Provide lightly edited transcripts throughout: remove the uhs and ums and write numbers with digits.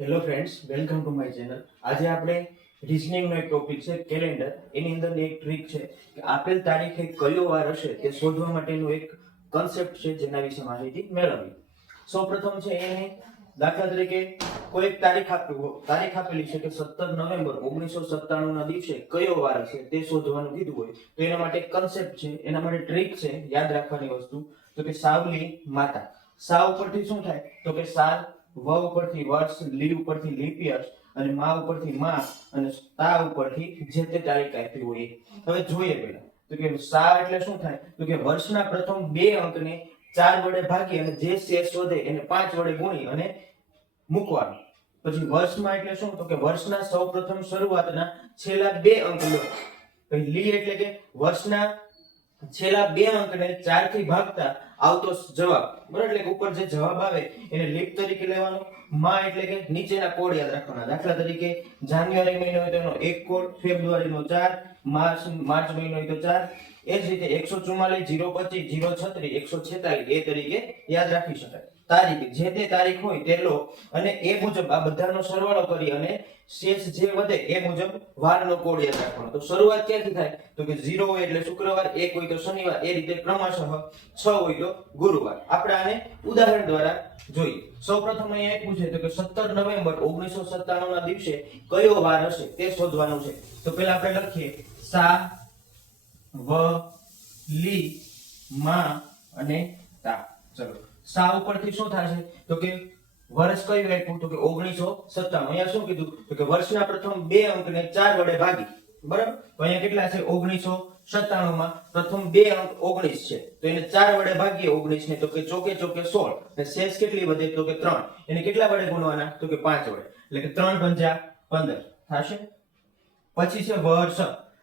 Hello friends, welcome to my channel. આજે આપણે રિઝનિંગનો એક ટોપિક છે કેલેન્ડર. એની અંદરની એક ટ્રીક છે કે આપેલ તારીખે કયો વાર હશે તે શોધવા માટેનું એક કન્સેપ્ટ છે જેના વિશે માહિતી મેળવવી. સૌપ્રથમ છે એને દાખલા તરીકે કોઈ એક તારીખ આપેલી છે કે 17 નવેમ્બર 1997 ના દિવસે કયો વાર હશે તે શોધવાનું કીધું હોય તો એના માટે એક કન્સેપ્ટ છે, એના માટે ટ્રીક છે યાદ રાખવાની વસ્તુ તો કે સાવલી માતા. સા ઉપરથી શું થાય તો કે સાલ, વ ઉપરથી વર્ષ, લી ઉપરથી લીપ યર અને મા ઉપરથી માસ અને તા ઉપરથી જે તે તારીખ આપી હોય. હવે જોઈએ પહેલા તો કે સા એટલે શું થાય તો કે વર્ષના પ્રથમ બે અંકને 4 વડે ભાગી અને જે શેષ વધે એને 5 વડે ગુણી અને મૂકવાનું. પછી વર્ષમાં એટલે શું તો કે વર્ષના સૌપ્રથમ શરૂઆતના છેલ્લા બે અંક લો. પછી લી એટલે કે વર્ષના છેલ્લા બે અંકને 4 થી ભાગતા આવતો જવાબ, બરાબર, એટલે કે ઉપર જે જવાબ આવે એને લીપ તરીકે લેવાનો. મા એટલે કે નીચેના કોડ યાદ રાખવાના. દાખલા તરીકે જાન્યુઆરી મહિનો હોય તો એનો 1 કોડ, ફેબ્રુઆરીનો 4, માર્ચ મહિનો હોય તો 4. એ જ રીતે 144, 025, 036, 146 એ તરીકે યાદ રાખી શકાય. તારીખ જે તે તારીખ હોય તે લો અને એ મુજબ આ બધાનો સરવાળો કરી અને શેષ જે વધે એ મુજબ વારનો કોડ યાદ રાખવાનો. તો શરૂઆત ક્યાંથી થાય તો કે 0 હોય એટલે શુક્રવાર, 1 હોય તો શનિવાર, એ રીતે ક્રમશઃ 6 હોય તો ગુરુવાર. આપણે આને ઉદાહરણ દ્વારા જોઈએ. સૌપ્રથમ અહીંયા એક પૂછે તો કે 17 નવેમ્બર 1997 ના દિવસે કયો વાર હશે તે શોધવાનું છે. તો પહેલા આપણે લખીએ સા, વ, લી, મા અને તા. ચલો સા ઉપરથી શું થશે તો કે વર્ષ કયું આપ્યું તો કે 1997. અહીંયા શું કીધું તો કે વર્ષના પ્રથમ બે અંકને 4 વડે ભાગી, બરાબર. તો અહીંયા કેટલા છે 1997 માં પ્રથમ બે અંક 19 છે તો એને 4 વડે ભાગીએ 19 ને તો કે ચોકે ચોકે 16. અને શેષ કેટલી વધે તો કે 3. એને કેટલા વડે ગુણવાના તો કે 5 વડે, એટલે કે 3 પંજા 15 થશે. પછી છે વર્ષ,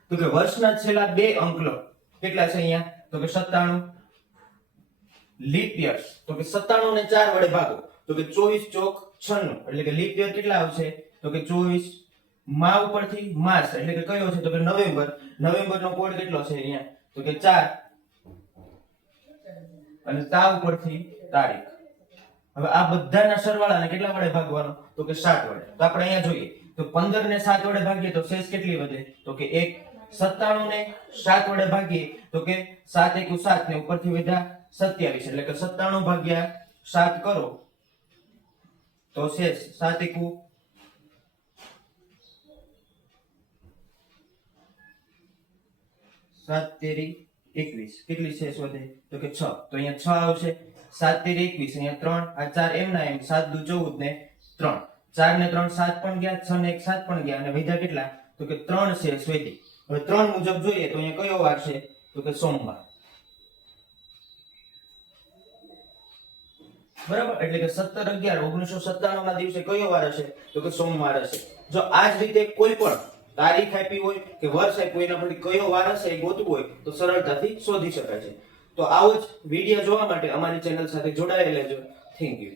તો કે વર્ષના છેલ્લા બે અંક લો. કેટલા છે અહીંયા તો કે 97. લીપ યર તો કે 97 ને 4 વડે ભાગો તો કે 24 ચોક 96, એટલે કે લીપ યર કેટલા આવશે તો કે 24. મા ઉપરથી માસ એટલે કે કયો છે તો કે નવેમ્બર. નવેમ્બરનો કોડ કેટલો છે અહીંયા તો કે 4 અને તા ઉપરથી તારીખ. હવે આ બધાના સરવાળાને કેટલા વડે ભાગવાનો તો કે 7 વડે. તો આપણે અહીંયા જોઈએ તો 15 ને 7 વડે ભાગીએ તો શેષ કેટલી વધે તો કે 1. 97 ને 7 વડે ભાગીએ તો કે 7 * 1 = 7 ને ઉપરથી વધ્યા 27, એટલે કે 97 ભાગ્યા 7 કરો તો શેષ 7 * 1 7 તેરી 21. કેટલી શેષ વધે તો કે 6. તો અહીંયા 6 આવશે. 7 તેરી 21, અહીંયા 3, આ 4 એમના એમ, 7 દુ 14 ને 3, 4 ને 3 7 પણ ગયા, 6 ને 1 7 પણ ગયા અને વધ્યા કેટલા તો કે 3 શેષ વધી. હવે 3 મુજબ જોઈએ તો અહીંયા કયો વાર છે તો કે સોમવાર, બરાબર. એટલે કે 17/11/1997 ના દિવસે કયો વાર હશે તો કે સોમવાર હશે. જો આ જ રીતે કોઈ પણ તારીખ આપી હોય કે વર્ષ આપ્યું એના પરથી કયો વાર હશે એ ગોતવું હોય તો સરળતાથી શોધી શકાય છે. તો આવો જ વિડીયો જોવા માટે અમારી ચેનલ સાથે જોડાયેલા રહેજો. Thank you.